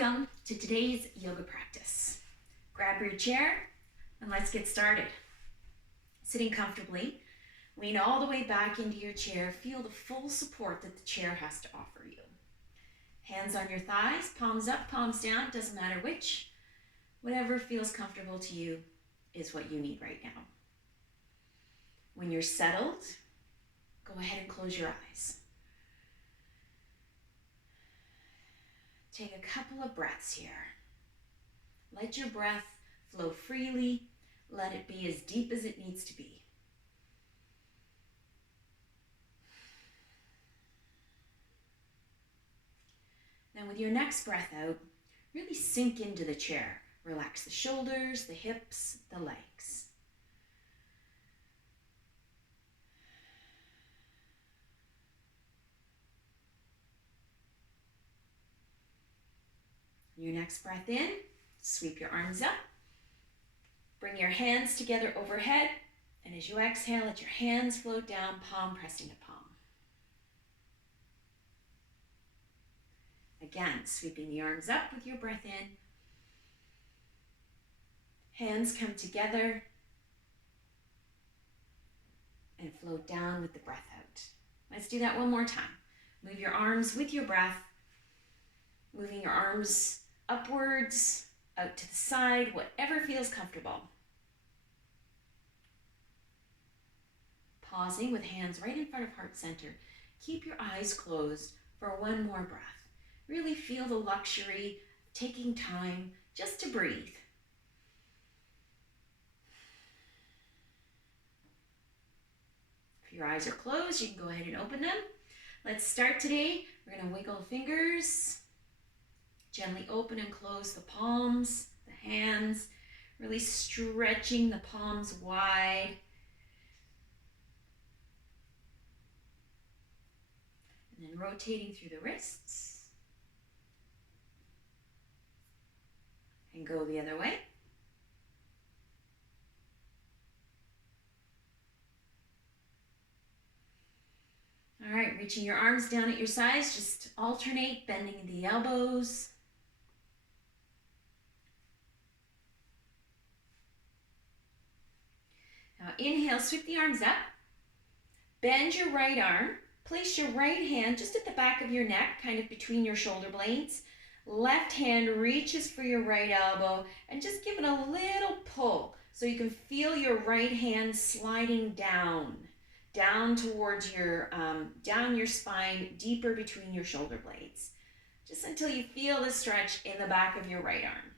Welcome to today's yoga practice. Grab your chair and let's get started. Sitting comfortably, lean all the way back into your chair. Feel the full support that the chair has to offer you. Hands on your thighs, palms up, palms down, doesn't matter which. Whatever feels comfortable to you is what you need right now. When you're settled, go ahead and close your eyes. Take a couple of breaths here. Let your breath flow freely. Let it be as deep as it needs to be. Then with your next breath out, really sink into the chair. Relax the shoulders, the hips, the legs. Your next breath in, sweep your arms up. Bring your hands together overhead. And as you exhale, let your hands float down, palm pressed into palm. Again, sweeping the arms up with your breath in. Hands come together and float down with the breath out. Let's do that one more time. Move your arms with your breath, moving your arms upwards, out to the side, whatever feels comfortable. Pausing with hands right in front of heart center. Keep your eyes closed for one more breath. Really feel the luxury of taking time just to breathe. If your eyes are closed, you can go ahead and open them. Let's start today. We're going to wiggle the fingers. Gently open and close the palms, the hands, really stretching the palms wide. And then rotating through the wrists. And go the other way. All right, reaching your arms down at your sides, just alternate, bending the elbows. Now inhale, sweep the arms up. Bend your right arm. Place your right hand just at the back of your neck, kind of between your shoulder blades. Left hand reaches for your right elbow and just give it a little pull so you can feel your right hand sliding down towards your, down your spine, deeper between your shoulder blades. Just until you feel the stretch in the back of your right arm.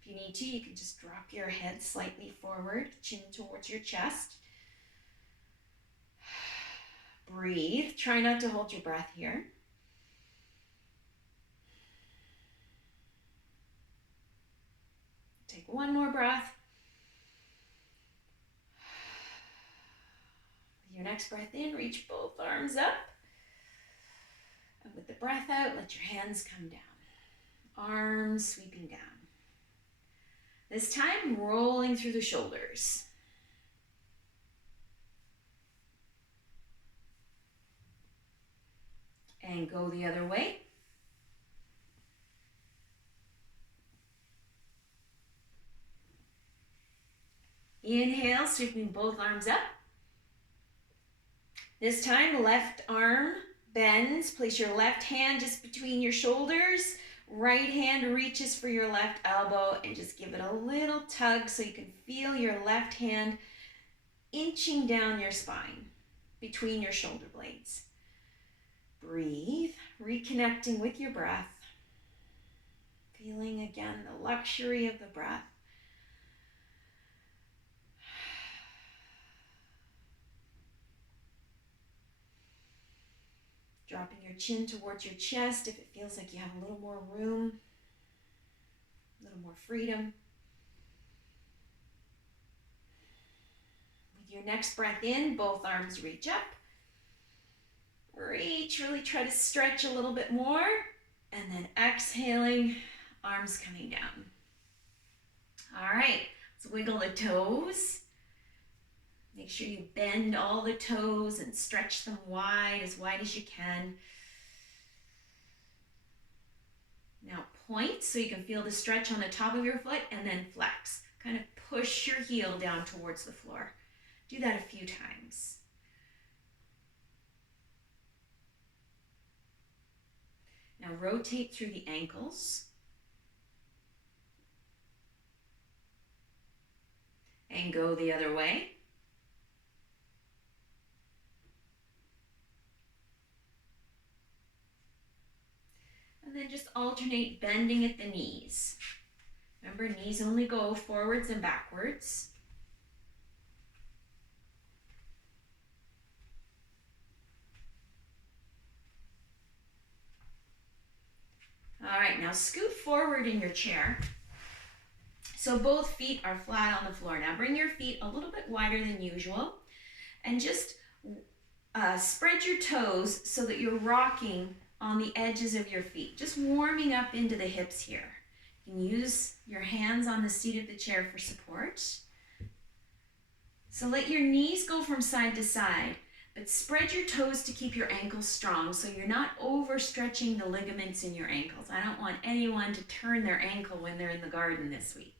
If you need to, you can just drop your head slightly forward, chin towards your chest. Breathe. Try not to hold your breath here. Take one more breath. With your next breath in, reach both arms up. And with the breath out, let your hands come down. Arms sweeping down. This time, rolling through the shoulders. And go the other way. Inhale, sweeping both arms up. This time, left arm bends. Place your left hand just between your shoulders. Right hand reaches for your left elbow and just give it a little tug so you can feel your left hand inching down your spine between your shoulder blades. Breathe, reconnecting with your breath. Feeling again the luxury of the breath. Dropping your chin towards your chest if it feels like you have a little more room, a little more freedom. With your next breath in, both arms reach up. Reach, really try to stretch a little bit more. And then exhaling, arms coming down. All right, let's wiggle the toes. Make sure you bend all the toes and stretch them wide as you can. Now point so you can feel the stretch on the top of your foot and then flex. Kind of push your heel down towards the floor. Do that a few times. Now rotate through the ankles. And go the other way. And then just alternate bending at the knees. Remember, knees only go forwards and backwards. All right, now scoot forward in your chair. So both feet are flat on the floor. Now bring your feet a little bit wider than usual and just spread your toes so that you're rocking on the edges of your feet, just warming up into the hips here. You can use your hands on the seat of the chair for support. So let your knees go from side to side, but spread your toes to keep your ankles strong so you're not overstretching the ligaments in your ankles. I don't want anyone to turn their ankle when they're in the garden this week.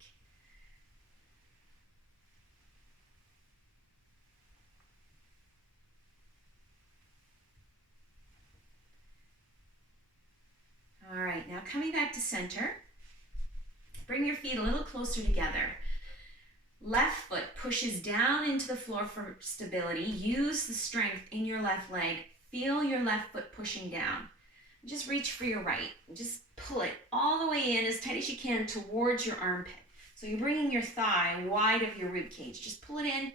All right, now coming back to center, bring your feet a little closer together. Left foot pushes down into the floor for stability. Use the strength in your left leg. Feel your left foot pushing down. Just reach for your right. Just pull it all the way in as tight as you can towards your armpit. So you're bringing your thigh wide of your rib cage. Just pull it in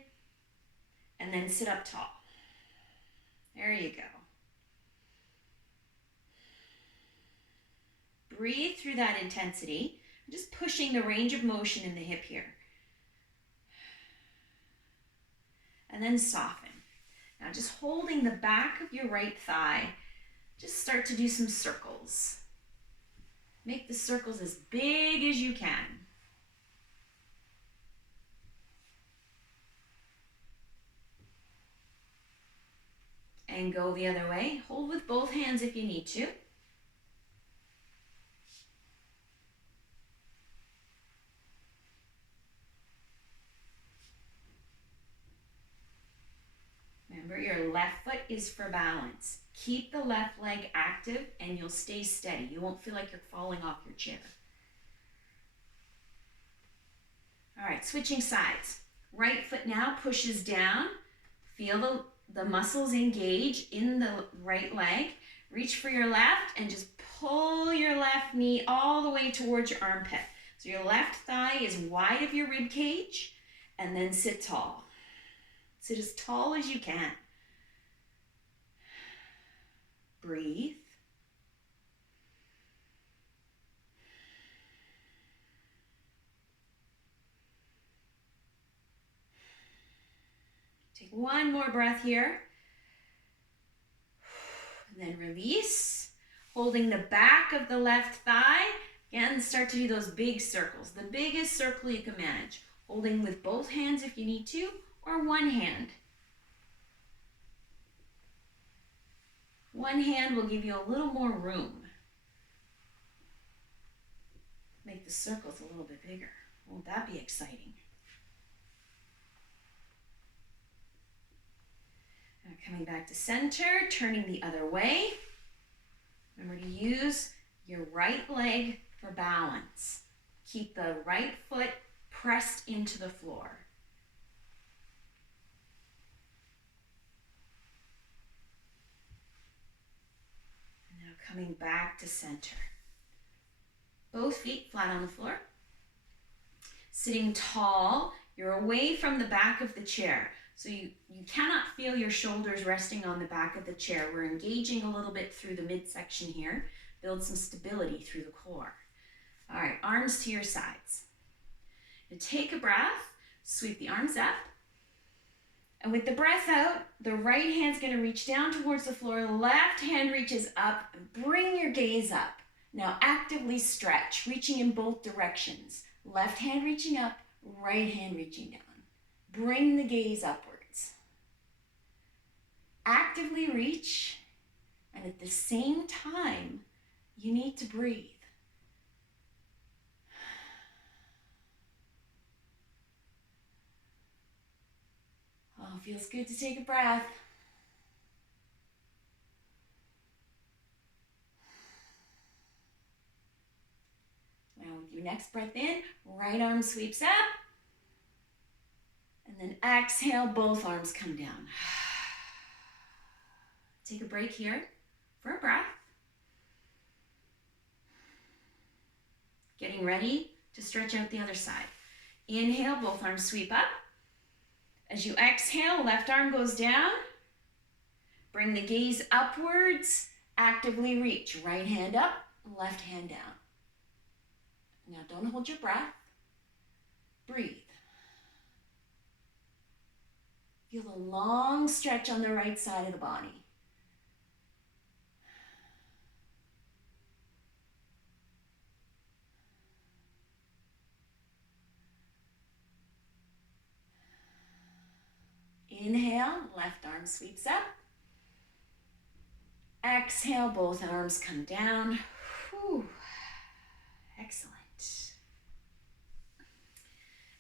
and then sit up tall. There you go. Breathe through that intensity. Just pushing the range of motion in the hip here. And then soften. Now just holding the back of your right thigh, just start to do some circles. Make the circles as big as you can. And go the other way. Hold with both hands if you need to. Remember, your left foot is for balance. Keep the left leg active and you'll stay steady. You won't feel like you're falling off your chair. All right, switching sides. Right foot now pushes down. Feel the muscles engage in the right leg. Reach for your left and just pull your left knee all the way towards your armpit. So your left thigh is wide of your rib cage, and then sit tall. Sit as tall as you can. Breathe. Take one more breath here. And then release. Holding the back of the left thigh. Again, start to do those big circles. The biggest circle you can manage. Holding with both hands if you need to, or one hand. One hand will give you a little more room. Make the circles a little bit bigger. Won't that be exciting? Now coming back to center, turning the other way. Remember to use your right leg for balance. Keep the right foot pressed into the floor. And now coming back to center. Both feet flat on the floor. Sitting tall, you're away from the back of the chair. So you cannot feel your shoulders resting on the back of the chair. We're engaging a little bit through the midsection here. Build some stability through the core. All right, arms to your sides. Now take a breath, sweep the arms up. And with the breath out, the right hand's gonna reach down towards the floor, left hand reaches up, and bring your gaze up. Now actively stretch, reaching in both directions. Left hand reaching up, right hand reaching down. Bring the gaze upwards. Actively reach, and at the same time, you need to breathe. feels good to take a breath. Now with your next breath in, right arm sweeps up. And then exhale, both arms come down. Take a break here for a breath. Getting ready to stretch out the other side. Inhale, both arms sweep up. As you exhale, left arm goes down. Bring the gaze upwards. Actively reach. Right hand up, left hand down. Now don't hold your breath. Breathe. Feel the long stretch on the right side of the body. Inhale, left arm sweeps up. Exhale, both arms come down. Whew. Excellent.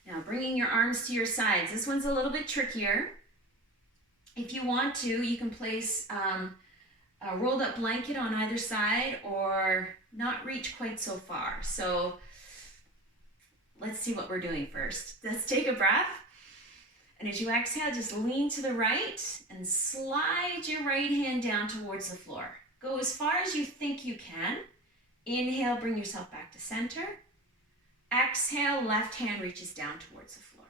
Now bringing your arms to your sides. This one's a little bit trickier. If you want to, you can place a rolled up blanket on either side or not reach quite so far. So let's see what we're doing first. Let's take a breath. And as you exhale, just lean to the right and slide your right hand down towards the floor. Go as far as you think you can. Inhale, bring yourself back to center. Exhale, left hand reaches down towards the floor.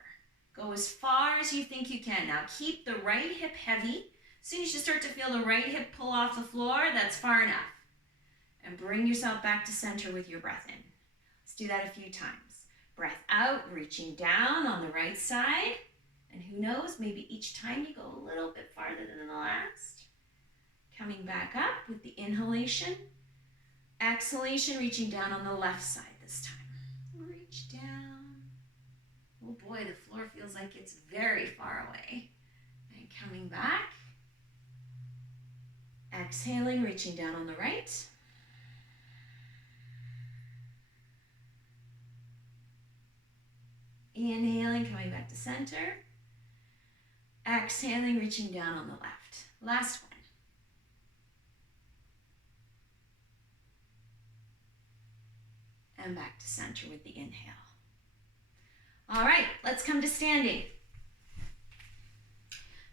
Go as far as you think you can. Now keep the right hip heavy. As soon as you start to feel the right hip pull off the floor, that's far enough. And bring yourself back to center with your breath in. Let's do that a few times. Breath out, reaching down on the right side. And who knows, maybe each time you go a little bit farther than the last. Coming back up with the inhalation. Exhalation, reaching down on the left side this time. Reach down. Oh boy, the floor feels like it's very far away. And coming back. Exhaling, reaching down on the right. Inhaling, coming back to center. Exhaling, reaching down on the left. Last one. And back to center with the inhale. All right, let's come to standing.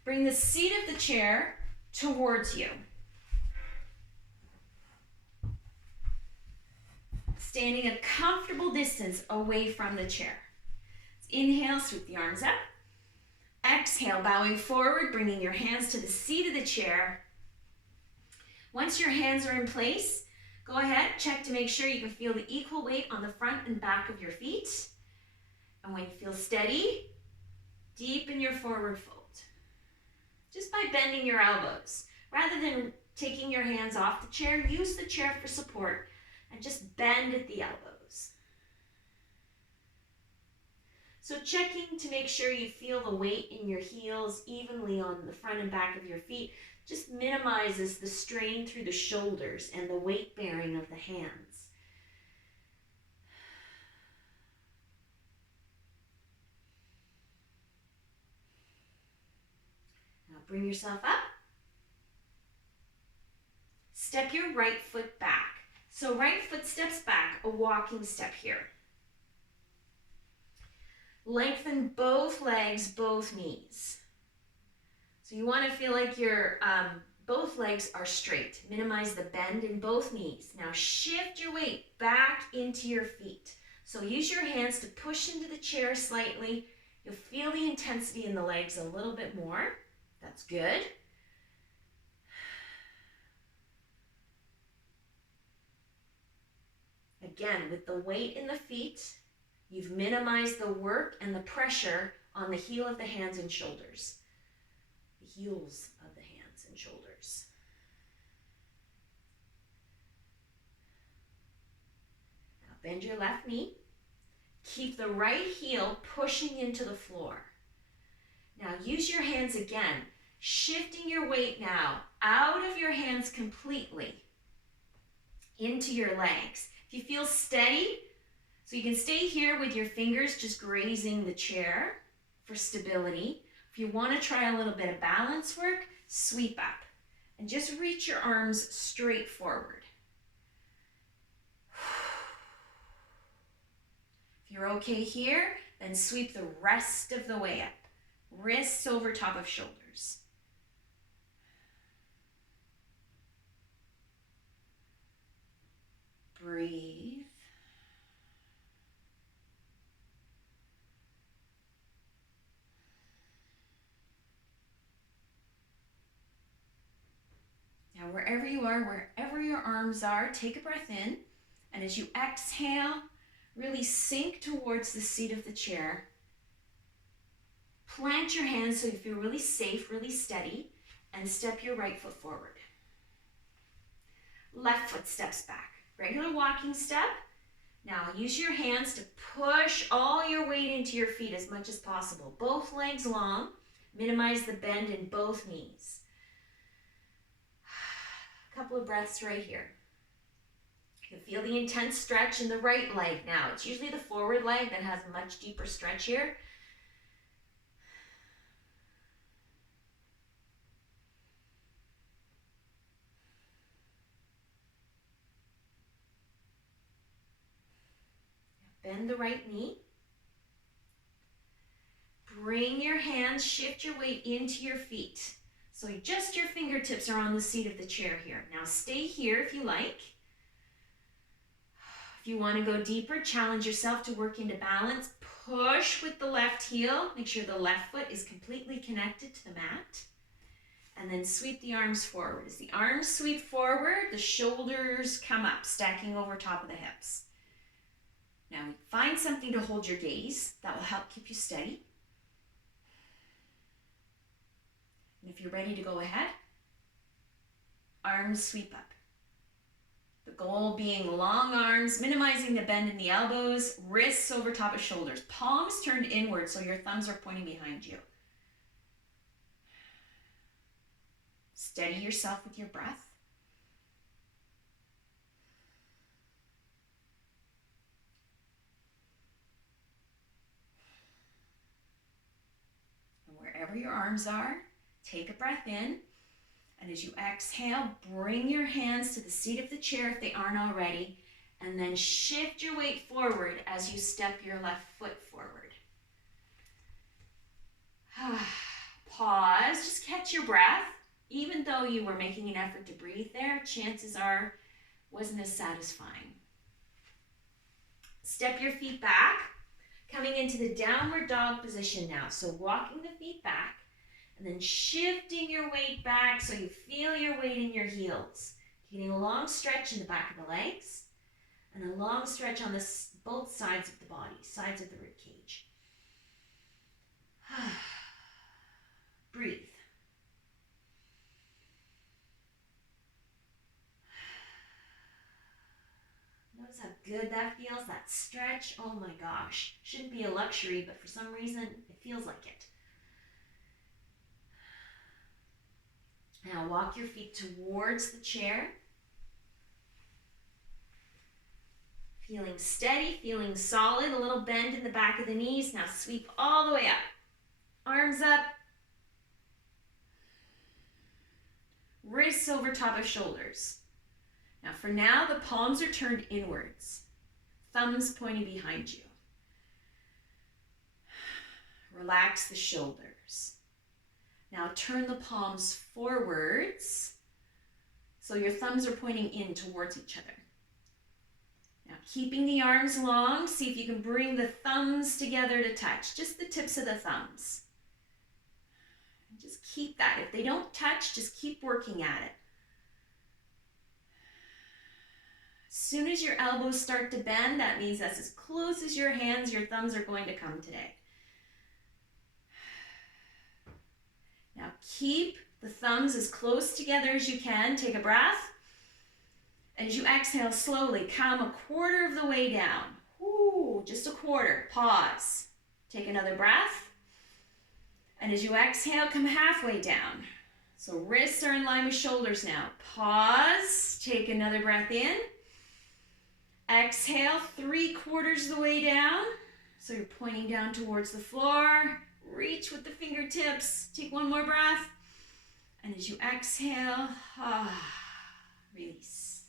Bring the seat of the chair towards you. Standing a comfortable distance away from the chair. Inhale, sweep the arms up. Exhale, bowing forward, bringing your hands to the seat of the chair. Once your hands are in place, go ahead, check to make sure you can feel the equal weight on the front and back of your feet. And when you feel steady, deepen your forward fold. Just by bending your elbows. Rather than taking your hands off the chair, use the chair for support and just bend at the elbows. So checking to make sure you feel the weight in your heels evenly on the front and back of your feet just minimizes the strain through the shoulders and the weight bearing of the hands. Now bring yourself up. Step your right foot back. So right foot steps back, a walking step here. Lengthen both legs, both knees. So you want to feel like your both legs are straight. Minimize the bend in both knees. Now shift your weight back into your feet. So use your hands to push into the chair slightly. You'll feel the intensity in the legs a little bit more. That's good. Again, with the weight in the feet, you've minimized the work and the pressure on the heel of the hands and shoulders. The heels of the hands and shoulders. Now bend your left knee. Keep the right heel pushing into the floor. Now use your hands again, shifting your weight now out of your hands completely into your legs. If you feel steady, so you can stay here with your fingers just grazing the chair for stability. If you want to try a little bit of balance work, sweep up and just reach your arms straight forward. If you're okay here, then sweep the rest of the way up. Wrists over top of shoulders. Breathe. Now, wherever you are, wherever your arms are, take a breath in. And as you exhale, really sink towards the seat of the chair. Plant your hands so you feel really safe, really steady, and step your right foot forward. Left foot steps back. Regular walking step. Now use your hands to push all your weight into your feet as much as possible. Both legs long. Minimize the bend in both knees. A couple of breaths right here. You can feel the intense stretch in the right leg now. It's usually the forward leg that has a much deeper stretch here. Bend the right knee. Bring your hands, shift your weight into your feet. So just your fingertips are on the seat of the chair here. Now stay here if you like. If you want to go deeper, challenge yourself to work into balance. Push with the left heel. Make sure the left foot is completely connected to the mat. And then sweep the arms forward. As the arms sweep forward, the shoulders come up, stacking over top of the hips. Now find something to hold your gaze. That will help keep you steady. And if you're ready to go ahead, arms sweep up. The goal being long arms, minimizing the bend in the elbows, wrists over top of shoulders, palms turned inward so your thumbs are pointing behind you. Steady yourself with your breath. And wherever your arms are, take a breath in. And as you exhale, bring your hands to the seat of the chair if they aren't already, and then shift your weight forward as you step your left foot forward. Pause, just catch your breath. Even though you were making an effort to breathe there, chances are it wasn't as satisfying. Step your feet back, coming into the downward dog position now. So walking the feet back, and then shifting your weight back so you feel your weight in your heels. Getting a long stretch in the back of the legs and a long stretch on both sides of the body, sides of the rib cage. Breathe. Notice how good that feels, that stretch. Oh my gosh. Shouldn't be a luxury, but for some reason it feels like it. Now walk your feet towards the chair. Feeling steady, feeling solid, a little bend in the back of the knees. Now sweep all the way up. Arms up. Wrists over top of shoulders. Now for now, the palms are turned inwards. Thumbs pointing behind you. Relax the shoulders. Now turn the palms forwards so your thumbs are pointing in towards each other. Now keeping the arms long, see if you can bring the thumbs together to touch, just the tips of the thumbs. And just keep that. If they don't touch, just keep working at it. As soon as your elbows start to bend, that means that's as close as your hands, your thumbs are going to come today. Now keep the thumbs as close together as you can. Take a breath. And as you exhale slowly, come a quarter of the way down. Ooh, just a quarter. Pause. Take another breath. And as you exhale, come halfway down. So wrists are in line with shoulders now. Pause. Take another breath in. Exhale, 3/4 of the way down. So you're pointing down towards the floor. reach with the fingertips. Take one more breath. And as you exhale, release.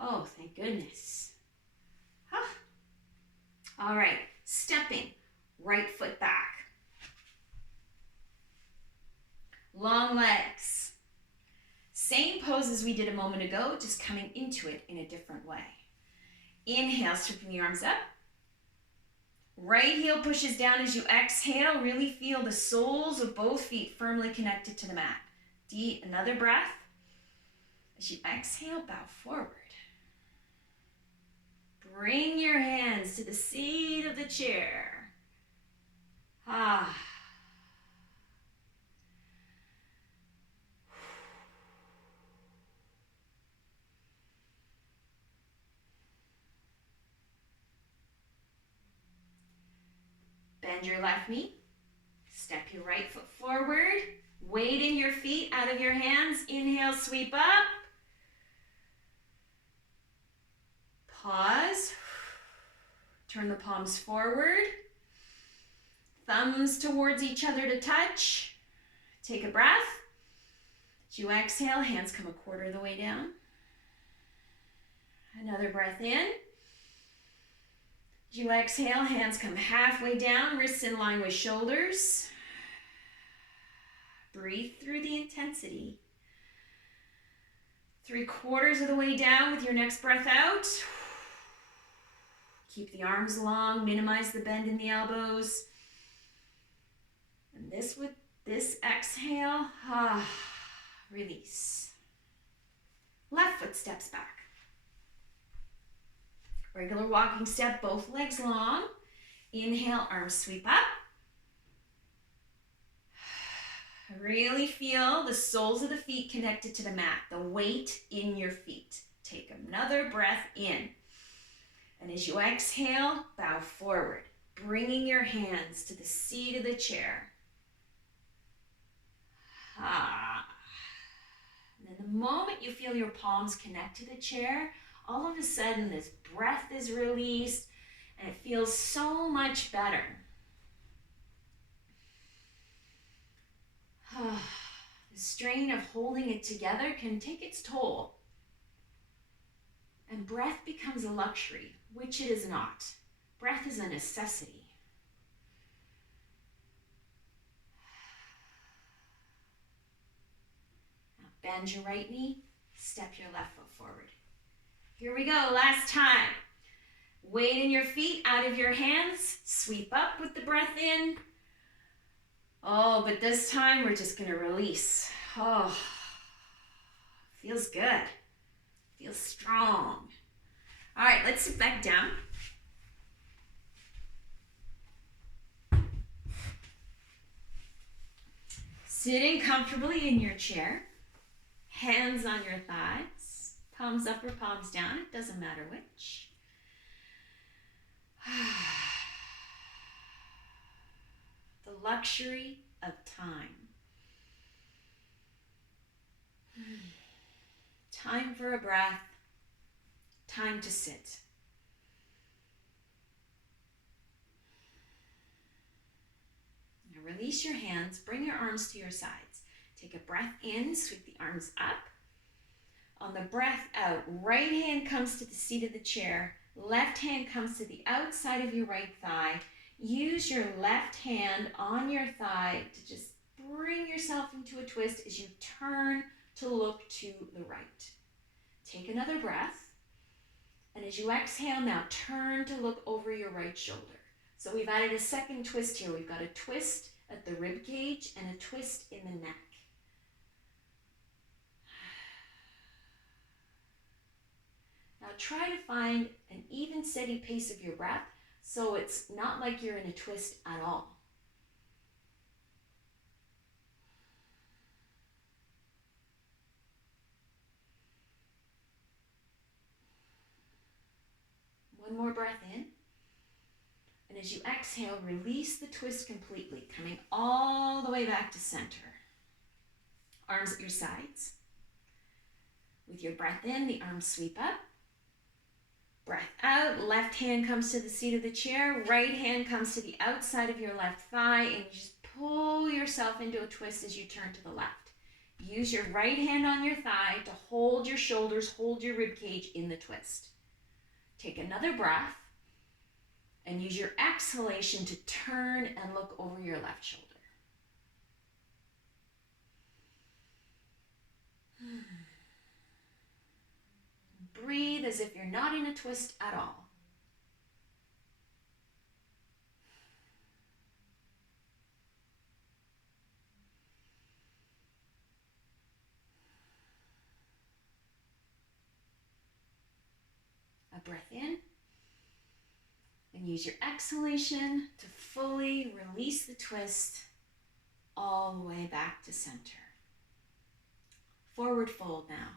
Oh, thank goodness. All right, stepping, right foot back. Long legs. Same pose as we did a moment ago, just coming into it in a different way. Inhale, sweeping the arms up. Right heel pushes down as you exhale. Really feel the soles of both feet firmly connected to the mat. Deep, another breath. As you exhale, bow forward. Bring your hands to the seat of the chair. Bend your left knee. Step your right foot forward. Weight in your feet out of your hands. Inhale, sweep up. Pause. Turn the palms forward. Thumbs towards each other to touch. Take a breath. As you exhale, hands come a quarter of the way down. Another breath in. As you exhale, hands come halfway down, wrists in line with shoulders. Breathe through the intensity. 3/4 of the way down with your next breath out. Keep the arms long, minimize the bend in the elbows. And with this exhale, release. Left foot steps back. Regular walking step, both legs long. Inhale, arms sweep up. Really feel the soles of the feet connected to the mat, the weight in your feet. Take another breath in. And as you exhale, bow forward, bringing your hands to the seat of the chair. And then the moment you feel your palms connect to the chair, all of a sudden this breath is released and it feels so much better. The strain of holding it together can take its toll. And breath becomes a luxury, which it is not. Breath is a necessity. Now bend your right knee, step your left foot forward. Here we go, last time. Weight in your feet, out of your hands. Sweep up with the breath in. Oh, but this time we're just gonna release. Oh, feels good. Feels strong. All right, let's sit back down. Sitting comfortably in your chair. Hands on your thighs. Palms up or palms down, it doesn't matter which. The luxury of time. Time for a breath. Time to sit. Now release your hands, bring your arms to your sides. Take a breath in, sweep the arms up. On the breath out, right hand comes to the seat of the chair. Left hand comes to the outside of your right thigh. Use your left hand on your thigh to just bring yourself into a twist as you turn to look to the right. Take another breath. And as you exhale, now turn to look over your right shoulder. So we've added a second twist here. We've got a twist at the rib cage and a twist in the neck. Now try to find an even, steady pace of your breath so it's not like you're in a twist at all. One more breath in. And as you exhale, release the twist completely, coming all the way back to center. Arms at your sides. With your breath in, the arms sweep up. Breath out, left hand comes to the seat of the chair, right hand comes to the outside of your left thigh, and you just pull yourself into a twist as you turn to the left. Use your right hand on your thigh to hold your shoulders, hold your rib cage in the twist. Take another breath and use your exhalation to turn and look over your left shoulder. Breathe as if you're not in a twist at all. A breath in, and use your exhalation to fully release the twist all the way back to center. Forward fold now.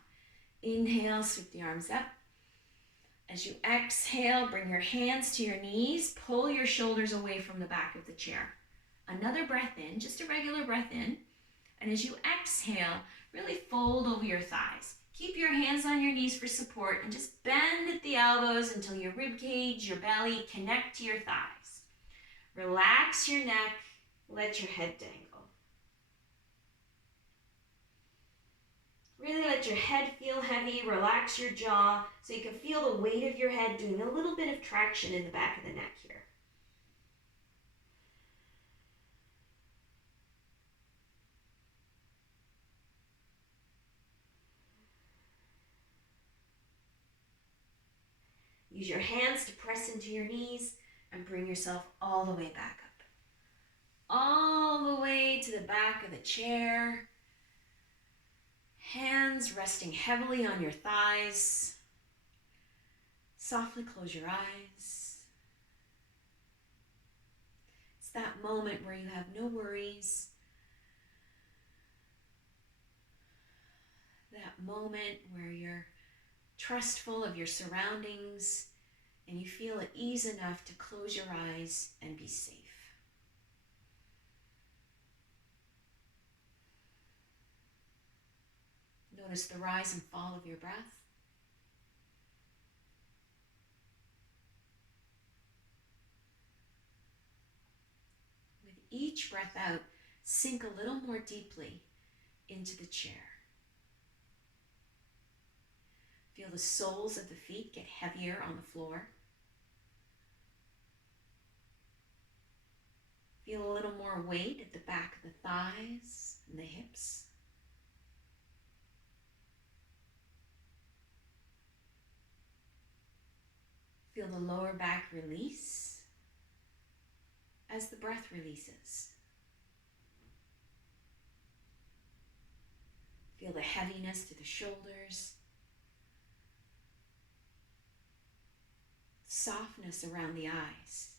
Inhale, sweep the arms up. As you exhale, bring your hands to your knees, pull your shoulders away from the back of the chair. Another breath in, just a regular breath in. And as you exhale, really fold over your thighs. Keep your hands on your knees for support and just bend at the elbows until your rib cage, your belly connect to your thighs. Relax your neck, let your head dangle. Really let your head feel heavy, relax your jaw so you can feel the weight of your head doing a little bit of traction in the back of the neck here. Use your hands to press into your knees and bring yourself all the way back up. All the way to the back of the chair. Hands resting heavily on your thighs. Softly close your eyes. It's that moment where you have no worries. That moment where you're trustful of your surroundings and you feel at ease enough to close your eyes and be safe. Notice the rise and fall of your breath. With each breath out, sink a little more deeply into the chair. Feel the soles of the feet get heavier on the floor. Feel a little more weight at the back of the thighs and the hips. Feel the lower back release as the breath releases. Feel the heaviness to the shoulders. Softness around the eyes.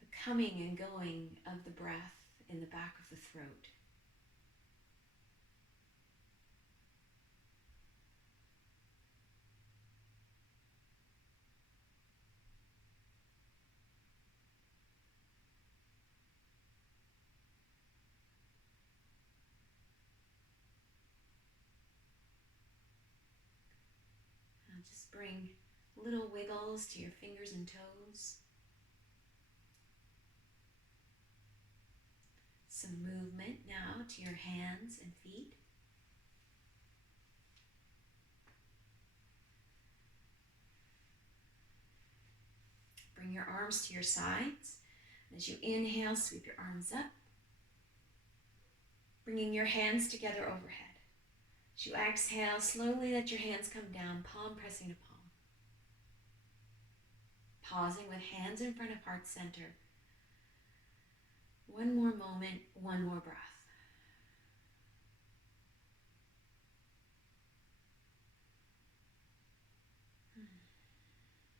The coming and going of the breath in the back of the throat. Now just bring little wiggles to your fingers and toes. Some movement now to your hands and feet. Bring your arms to your sides. As you inhale, sweep your arms up, bringing your hands together overhead. As you exhale, slowly let your hands come down, palm pressing to palm. Pausing with hands in front of heart center. One more moment, one more breath.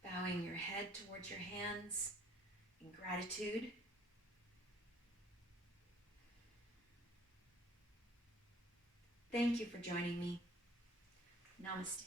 Bowing your head towards your hands in gratitude. Thank you for joining me. Namaste.